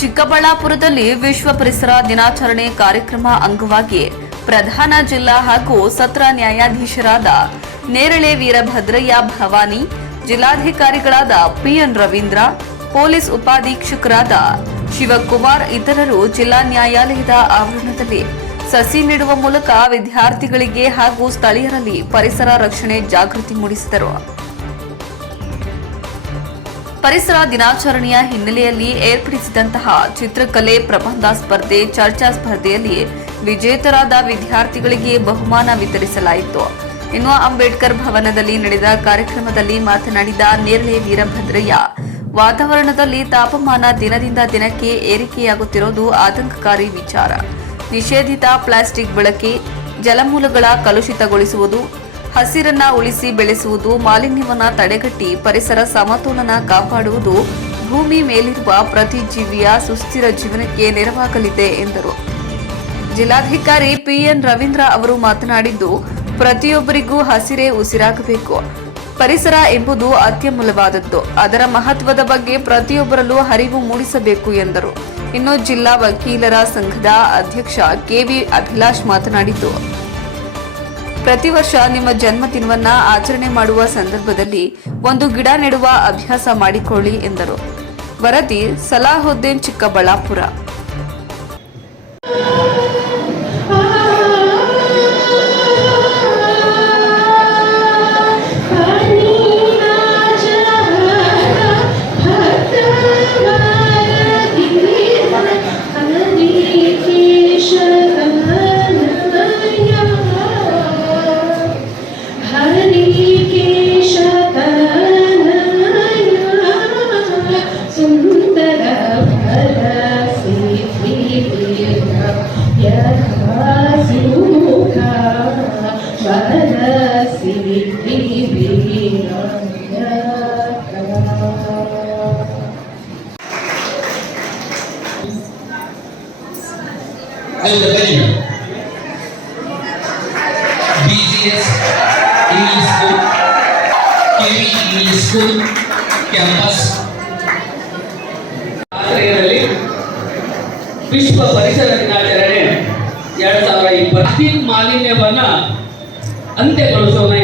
ಚಿಕ್ಕಬಳ್ಳಾಪುರದಲ್ಲಿ ವಿಶ್ವ ಪರಿಸರ ದಿನಾಚರಣೆ ಕಾರ್ಯಕ್ರಮ ಅಂಗವಾಗಿ ಪ್ರಧಾನ ಜಿಲ್ಲಾ ಹಾಗೂ ಸತ್ರ ನ್ಯಾಯಾಧೀಶರಾದ ನೇರಳೆ ವೀರಭದ್ರಯ್ಯ ಭವಾನಿ, ಜಿಲ್ಲಾಧಿಕಾರಿಗಳಾದ ಪಿಎನ್ ರವೀಂದ್ರ, ಪೊಲೀಸ್ ಉಪಾಧೀಕ್ಷಕರಾದ ಶಿವಕುಮಾರ್ ಇತರರು ಜಿಲ್ಲಾ ನ್ಯಾಯಾಲಯದ ಆವರಣದಲ್ಲಿ ಸಸಿ ನೆಡುವ ಮೂಲಕ ವಿದ್ಯಾರ್ಥಿಗಳಿಗೆ ಹಾಗೂ ಸ್ಥಳೀಯರಲ್ಲಿ ಪರಿಸರ ರಕ್ಷಣೆ ಜಾಗೃತಿ ಮೂಡಿಸಿದರು. ಪರಿಸರ ದಿನಾಚರಣೆಯ ಹಿನ್ನೆಲೆಯಲ್ಲಿ ಏರ್ಪಡಿಸಿದಂತಹ ಚಿತ್ರಕಲೆ ಪ್ರಬಂಧ ಸ್ಪರ್ಧೆ, ಚರ್ಚಾ ಸ್ಪರ್ಧೆಯಲ್ಲಿ ವಿಜೇತರಾದ ವಿದ್ಯಾರ್ಥಿಗಳಿಗೆ ಬಹುಮಾನ ವಿತರಿಸಲಾಯಿತು. ಇನ್ನು ಅಂಬೇಡ್ಕರ್ ಭವನದಲ್ಲಿ ನಡೆದ ಕಾರ್ಯಕ್ರಮದಲ್ಲಿ ಮಾತನಾಡಿದ ನೇರಳೆ ವೀರಭದ್ರಯ್ಯ, ವಾತಾವರಣದಲ್ಲಿ ತಾಪಮಾನ ದಿನದಿಂದ ದಿನಕ್ಕೆ ಏರಿಕೆಯಾಗುತ್ತಿರುವುದು ಆತಂಕಕಾರಿ ವಿಚಾರ. ನಿಷೇಧಿತ ಪ್ಲಾಸ್ಟಿಕ್ ಬಳಕೆ, ಜಲಮೂಲಗಳ ಕಲುಷಿತಗೊಳಿಸುವುದು ಹಸಿರನ್ನ ಉಳಿಸಿ ಬೆಳೆಸುವುದು, ಮಾಲಿನ್ಯವನ್ನ ತಡೆಗಟ್ಟಿ ಪರಿಸರ ಸಮತೋಲನ ಕಾಪಾಡುವುದು ಭೂಮಿ ಮೇಲಿರುವ ಪ್ರತಿ ಜೀವಿಯ ಸುಸ್ಥಿರ ಜೀವನಕ್ಕೆ ನೆರವಾಗಲಿದೆ ಎಂದರು. ಜಿಲ್ಲಾಧಿಕಾರಿ ಪಿಎನ್ ರವೀಂದ್ರ ಅವರು ಮಾತನಾಡಿದ್ದು, ಪ್ರತಿಯೊಬ್ಬರಿಗೂ ಹಸಿರೇ ಉಸಿರಾಗಬೇಕು. ಪರಿಸರ ಎಂಬುದು ಅತ್ಯಮೂಲವಾದದ್ದು ಅದರ ಮಹತ್ವದ ಬಗ್ಗೆ ಪ್ರತಿಯೊಬ್ಬರಲ್ಲೂ ಅರಿವು ಮೂಡಿಸಬೇಕು ಎಂದರು. ಇನ್ನು ಜಿಲ್ಲಾ ವಕೀಲರ ಸಂಘದ ಅಧ್ಯಕ್ಷ ಕೆವಿ ಅಭಿಲಾಷ್ ಮಾತನಾಡಿದ್ದು ಪ್ರತಿ ವರ್ಷ ನಿಮ್ಮ ಜನ್ಮದಿನವನ್ನ ಆಚರಣೆ ಮಾಡುವ ಸಂದರ್ಭದಲ್ಲಿ ಒಂದು ಗಿಡ ನೆಡುವ ಅಭ್ಯಾಸ ಮಾಡಿಕೊಳ್ಳಿ ಎಂದರು. ವರದಿ ಸಲಾಹುದ್ದೀನ್ ಚಿಕ್ಕಬಳ್ಳಾಪುರ. ಕ್ಯಾಂಪಸ್ ಆಶ್ರಯದಲ್ಲಿ ವಿಶ್ವ ಪರಿಸರ ದಿನಾಚರಣೆ ಎರಡು ಸಾವಿರ ಇಪ್ಪತ್ತು ಮಾಲಿನ್ಯವನ್ನ ಅಂತ್ಯಗೊಳಿಸೋಣ